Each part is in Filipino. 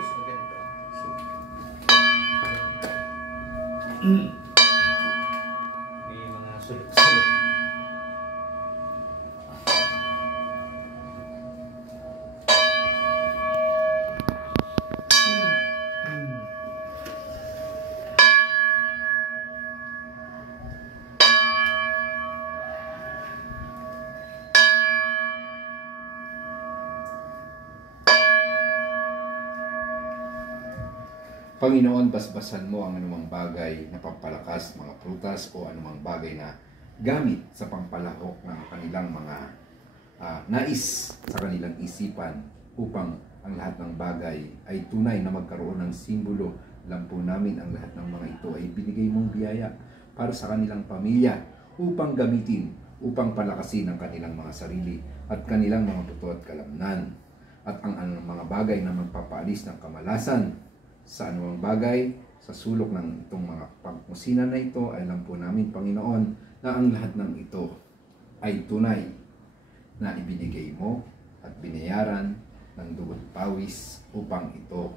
ayos mo ganito. May mga sulok-sulok. Panginoon, basbasan mo ang anumang bagay na pampalakas, mga prutas o anumang bagay na gamit sa pampalahok ng kanilang mga nais sa kanilang isipan upang ang lahat ng bagay ay tunay na magkaroon ng simbolo. Alam po namin ang lahat ng mga ito ay binigay mong biyaya para sa kanilang pamilya upang gamitin, upang palakasin ang kanilang mga sarili at kanilang mga buto at kalamnan. At ang mga bagay na magpapaalis ng kamalasan sa anumang bagay, sa sulok ng itong mga pagmusinan na ito, ay alam po namin, Panginoon, na ang lahat ng ito ay tunay na ibinigay mo at binayaran ng dugo't pawis upang ito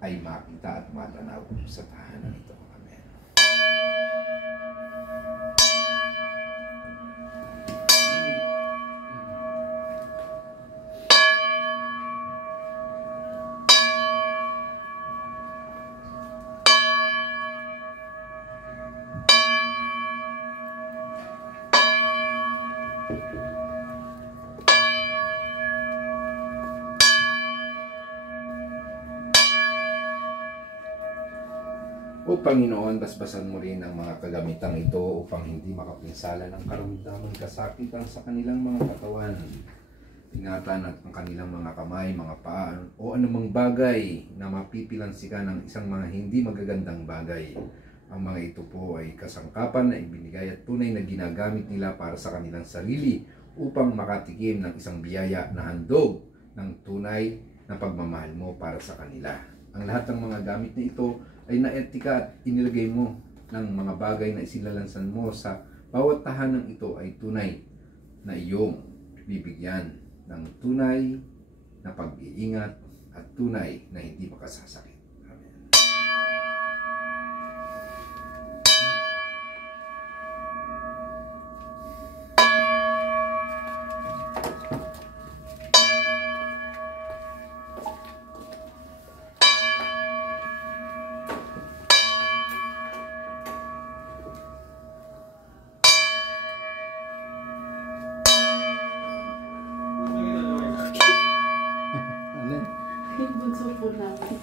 ay makita at matanaw sa tahanan ito. Amen. O Panginoon, basbasan mo rin ang mga kagamitang ito upang hindi makapinsala ng karamdamang kasakitan sa kanilang mga katawan, ingatan at ang kanilang mga kamay, mga paa, o anumang bagay na mapipilansikan ng isang mga hindi magagandang bagay. Ang mga ito po ay kasangkapan na ibinigay at tunay na ginagamit nila para sa kanilang sarili upang makatikim ng isang biyaya na handog ng tunay na pagmamahal mo para sa kanila. Ang lahat ng mga gamit na ito ay naetika at inilagay mo ng mga bagay na isinalansan mo sa bawat tahanang ito ay tunay na iyong bibigyan ng tunay na pag-iingat at tunay na hindi makasasakit. Amen. Yung bunso po namin.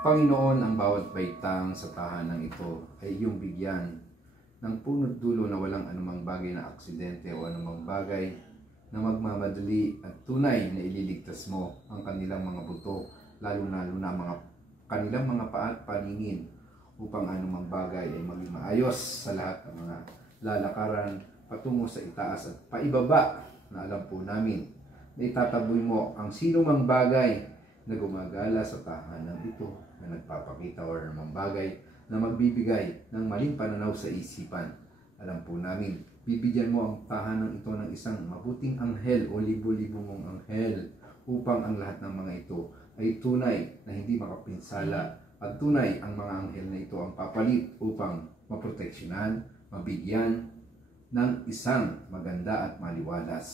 Panginoon, ang bawat baitang sa tahanan ito ay iyong bigyan ng punot dulo na walang anumang bagay na aksidente o anumang bagay na magmamadali at tunay na ililigtas mo ang kanilang mga buto, lalo-lalo na mga kanilang mga paa at paningin, upang anumang bagay ay maging maayos sa lahat ng mga lalakaran patungo sa itaas at paibaba, na alam po namin na itataboy mo ang sinumang bagay na gumagala sa tahanan ito, na nagpapakita o anumang bagay na magbibigay ng maling pananaw sa isipan. Alam po namin, bibigyan mo ang tahanan ito ng isang mabuting anghel o libo-libo mong anghel upang ang lahat ng mga ito ay tunay na hindi makapinsala, at tunay ang mga anghel na ito ang papalit upang maproteksyonan, mabigyan ng isang maganda at maliwalas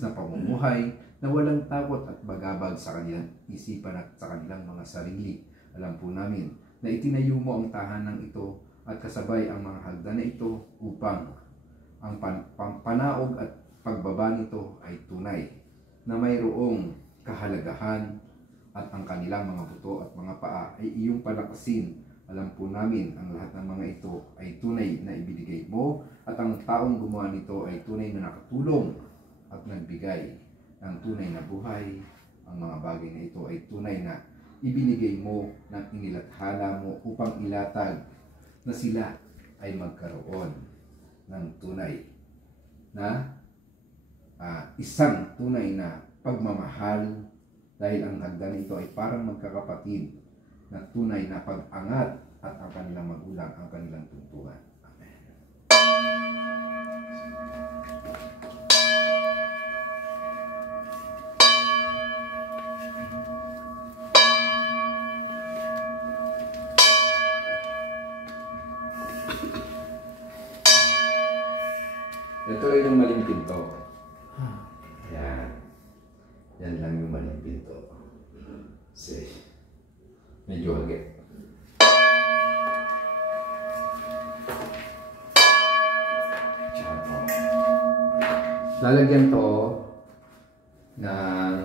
na pamumuhay na walang takot at bagabag sa kanilang isipan at sa kanilang mga sarili. Alam po namin na itinayo mo ang tahanan ito at kasabay ang mga hagdan na ito upang ang panaog at pagbaba nito ay tunay na mayroong kahalagahan, at ang kanilang mga buto at mga paa ay iyong palakasin. Alam po namin ang lahat ng mga ito ay tunay na ibinigay mo, at ang taong gumawa nito ay tunay na nakatulong at nagbigay ng tunay na buhay. Ang mga bagay na ito ay tunay na ibinigay mo na inilathala mo upang ilatag na sila ay magkaroon ng tunay na isang tunay na pagmamahal, dahil ang hagdan nito ay parang magkakapatid na tunay na pag-angat at ang kanilang magulang ang kanilang tuntunan. Amen. Ito rin yung maling pinto. Yan. Yan lang yung maling pinto. See. Medyo hagit. Lalagyan to ng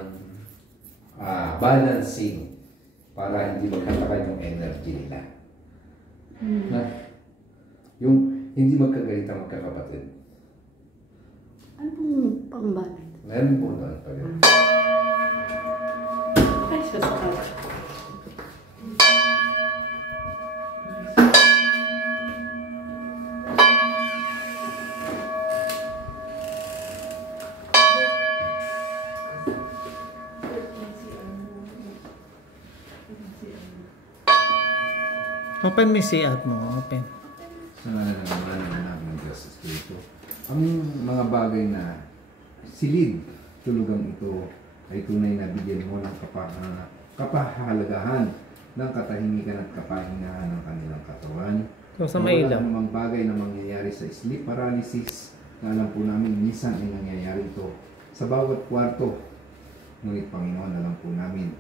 balancing para hindi magkatakan yung energy nila. Na, yung hindi magkagalitan magkakapatid. Ano pong pangbalit? Meron po doon pa rin. Ay, siya sa kanya. Open mo si at mo, open. Sa ngalan ng Ama ng Anak ng Diyos Espiritu. Ang mga bagay na silid, tulugang ito ay tunay na bigyan mo ng kapahalagahan ng katahimikan at kapahingahan ng kanilang katawan. So sa may Wala ilaw. namang bagay na mangyayari sa sleep paralysis na alam po namin minsan ay nangyayari ito sa bawat kwarto. Ngunit Panginoon, alam po namin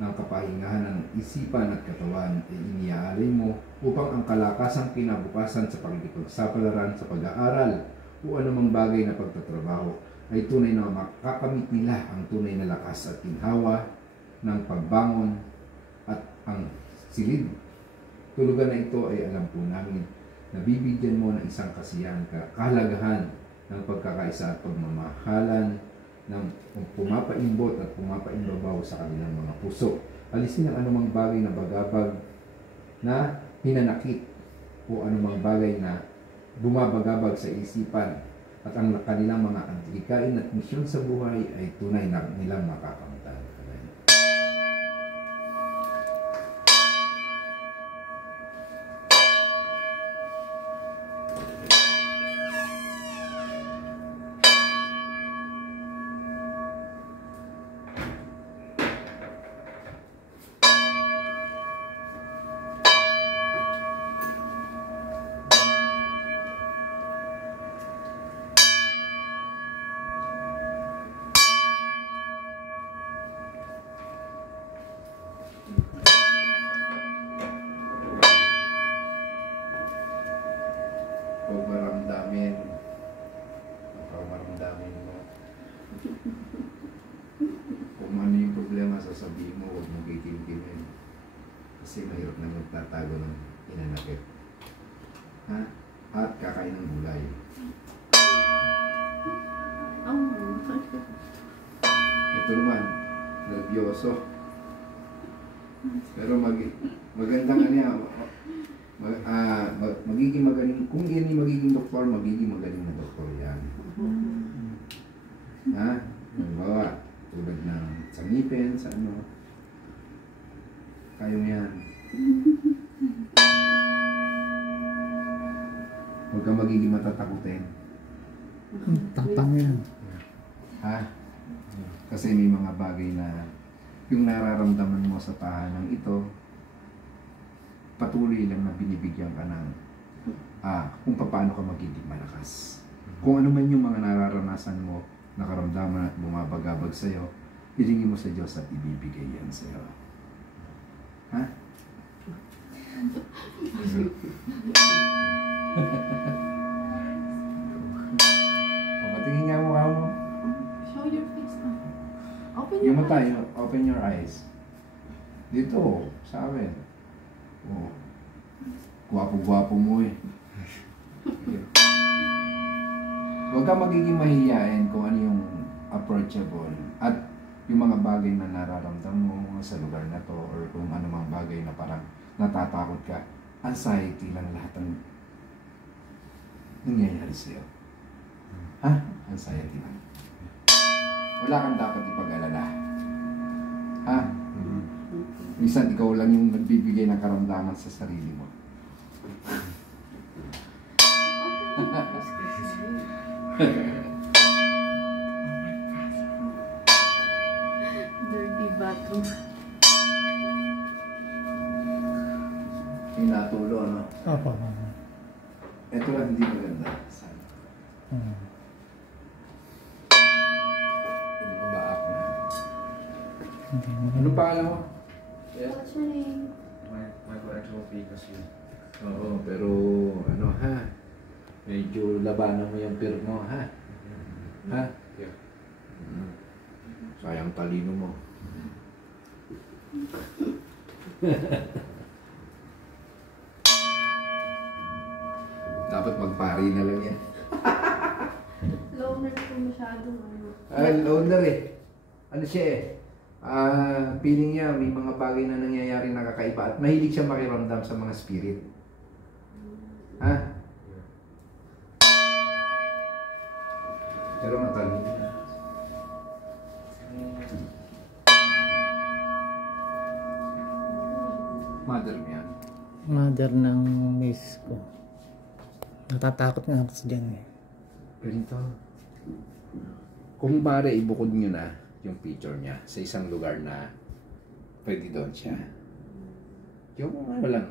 ng kapahingahan ng isipan at katawan ay iniaalay mo upang ang kalakasang kinabukasan sa pakikipagsapalaran sa pag-aaral o anumang bagay na pagtatrabaho ay tunay na makakamit nila ang tunay na lakas at ginhawa ng pagbangon at ang silid. Tulugan na ito ay alam po namin na bibigyan mo ng isang kasiyahan kahalagahan ng pagkakaisa at pagmamahalan ng pumapaimbot at pumapaimbabaw sa kanilang mga puso. Alisin ang anumang bagay na bagabag na hinanakit o anumang bagay na bumabagabag sa isipan at ang kanilang mga antikain at misyon sa buhay ay tunay na nilang makakamtan. Amen. Huwag maramdamin. Huwag maramdamin mo. Kung ano yung problema, sasabihin mo, huwag mong kikimkimin. Kasi mahirap na magtatago ng inanakit. Ha? At kakain ng gulay. Ito naman, nervyoso. Pero magandang ano yan, magiging magaling, kung yan yung magiging doktor, magiging magaling na doktor yan. Ha? Halimbawa, tulad ng sa ngipin, sa ano. Kaya mo yan. Huwag ka magiging matatakutin. Tapang yan. Ha? Kasi may mga bagay na yung nararamdaman mo sa tahanang ito, patuloy lang na binibigyan ka ng kung paano ka magiging malakas. Kung ano man yung mga nararanasan mo, nakaramdaman at bumabagabag sa'yo, hilingin mo sa Diyos at ibibigay yan sa'yo. Ha? O, patingin nga mukha mo. Show your face na. Open your Yung mata, eyes. open your eyes. Dito, sa amin. Oh. Gwapo-gwapo mo eh. Huwag ka magiging mahihiyain kung ano yung approachable at yung mga bagay na nararamdaman mo sa lugar na to or kung ano mga bagay na parang natatakot ka. Anxiety lang lahat ng nangyayari sa'yo. Ha? Anxiety lang. Wala kang dapat ipag-alala. Ha? Minsan ikaw lang yung nagbibigay ng karamdaman sa sarili mo. Dirty bathroom. Hinatulo, ano? Opo. Ito lang hindi maganda. Sana. Hmm. Inubaak na. Hindi mo. Anong pangalan mo? What's your name? Michael Angelo Pigas yun. Oo, pero ano ha? Medyo labanan mo yung peer mo, ha? Ha? Yeah. Sayang talino mo. Dapat magpari na lang yan. Loner po masyadong ano. Owner eh. Ano siya eh? Feeling niya may mga bagay na nangyayari na kakaiba at mahilig siya makiramdam sa mga spirit. Ha? Pero matalino na. Mother mo yan. Mother ng miss ko. Natatakot nga ako sa dyan eh. Ganito. Kung pare, ibukod nyo na yung picture niya sa isang lugar na pwede doon siya. Yung walang,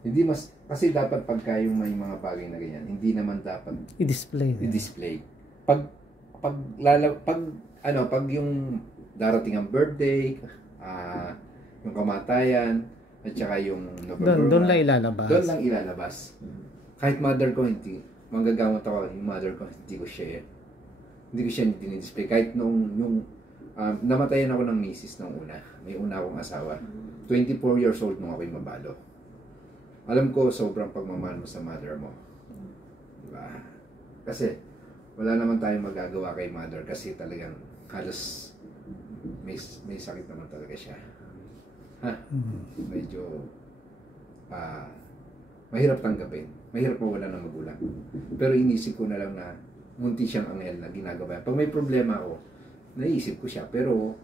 hindi mas, kasi dapat pagka yung may mga bagay na ganyan, hindi naman dapat I-display. i-display. Pag yung darating ang birthday, yung kamatayan, at saka yung Doon lang ilalabas. doon lang ilalabas. Kahit mother ko, hindi. Manggagamot ako, yung mother ko, hindi ko siya dinidisplay. Kahit nung namatayan ako ng misis nung una. May una akong asawa. 24 years old nung ako'y mabalo. Alam ko, sobrang pagmamahal mo sa mother mo. Diba? Kasi, wala naman tayong magagawa kay mother kasi talagang halos may sakit naman talaga siya. Ha? Medyo mahirap tanggapin. Mahirap mawala ng magulang. Pero inisip ko na lang na munti siyang anghel na ginagawa. Pag may problema ako, naisip ko siya. Pero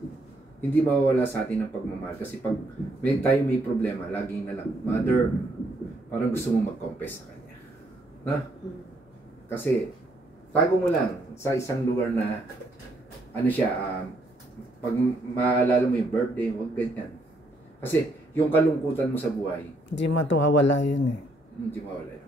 hindi mawawala sa atin ang pagmamahal. Kasi pag may problema, laging na lang, mother, parang gusto mo mag-confess sa kanya. Ha? Kasi tago mo lang sa isang lugar na ano siya, pag maalala mo yung birthday, huwag ganyan. Kasi yung kalungkutan mo sa buhay, Hindi matuwawala yun eh. hindi mawala yun.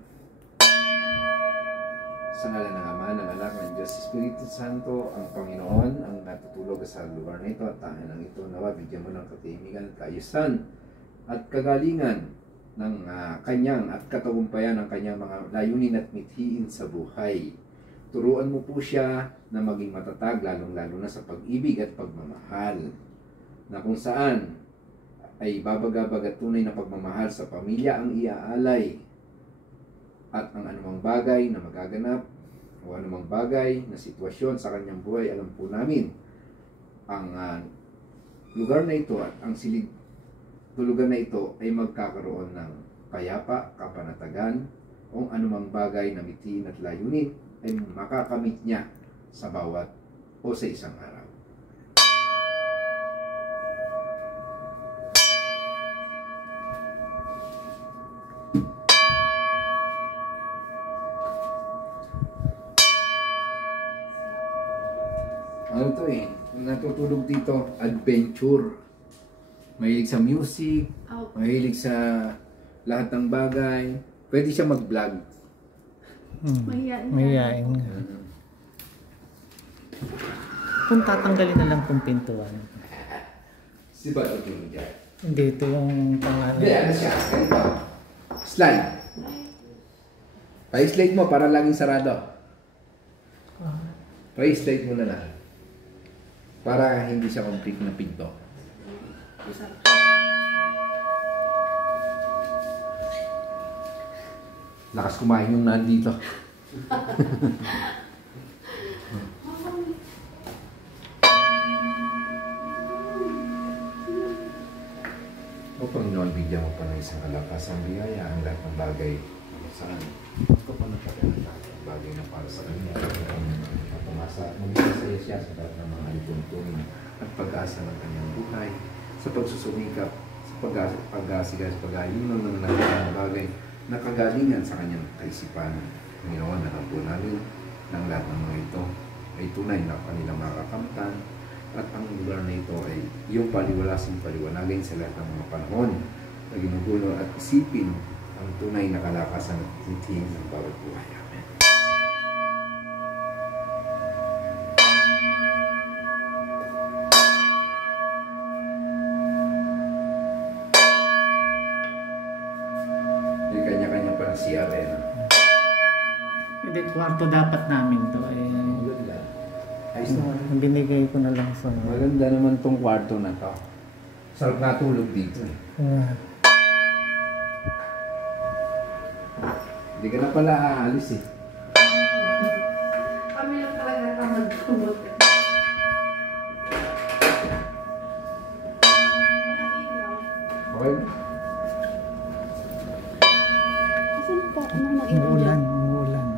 Sa ngalan ng Ama, ng Anak, ng Diyos, Espiritu Santo, ang Panginoon, ang natutulog sa lugar na ito at tahanan ito, nawa, bigyan mo ng katahimikan, kaayusan, at kagalingan ng kanyang at katagumpayan ng kanyang mga layunin at mithiin sa buhay. Turuan mo po siya na maging matatag, lalong-lalo na sa pag-ibig at pagmamahal, na kung saan ay babagabag at tunay na pagmamahal sa pamilya ang iaalay, at ang anumang bagay na magaganap o anumang bagay na sitwasyon sa kanyang buhay, alam po namin ang lugar na ito at ang tulugan na ito ay magkakaroon ng payapa, kapanatagan o anumang bagay na mithiin at layunin ay makakamit niya sa bawat o sa isang araw. Ano to eh, natutulog dito, adventure. Mahilig sa music, mahilig sa lahat ng bagay. Pwede siya mag-vlog. Mahihain nga. Kung tatanggalin na lang itong pintuan. Si ba ito yung dyan? Hindi, ito yung pangalan. Hindi, ano siya? Ganito. Slide. Pa-slide mo para laging sarado. Pa-slide mo na lang. Para hindi siya complete na pinto. Lakas kumain yung nandito. O Panginoon, bigyan mo pa ng isang kalapasang biyaya ang lahat ng bagay saan ito pa nagkakaroon ng bagay na para sa kanya. Pumasa at maging masaya siya sa lahat ng mga lipuntungin at pag-asa ng kanyang buhay sa pagsusumikap, sa pag-asigas, pag-ayunan ng mga bagay na kagalingan sa kanyang kaisipan. Panginoon, alam po namin ng lahat ng mga ito ay tunay na kanilang makakamtan at ang lugar na ito ay iyong paliwalasing paliwanagin sa lahat ng mga panahon na ginugulo at isipin ang tunay na kalakasan at tintin ng bawat buhay. Amen. May kanya-kanya pa ng CRN. Hindi, kwarto dapat namin to. Maganda. Ayos naman. Binigay ko na lang sa... Maganda naman tong kwarto na to. Sarap nga tulog dito eh. Hindi ka na pala aalis eh. Kami lang talaga nakamagkumot. Okay? Kasi pa, ano na Umuulan, umuulan.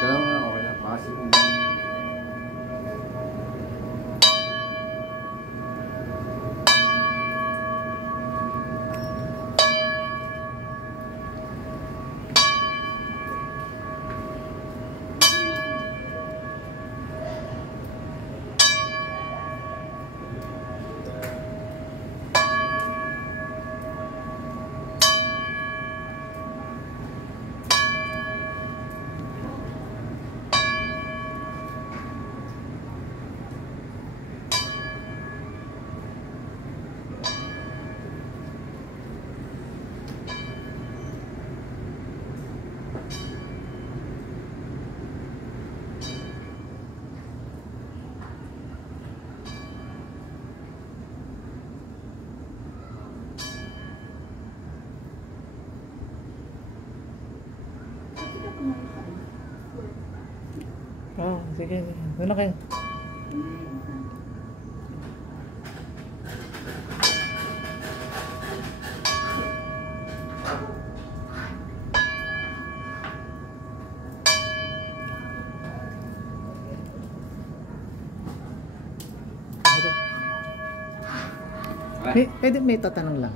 Okay lang. Makasi kung... Oh, sige. Doon na kayo. Pwede may tatanong lang.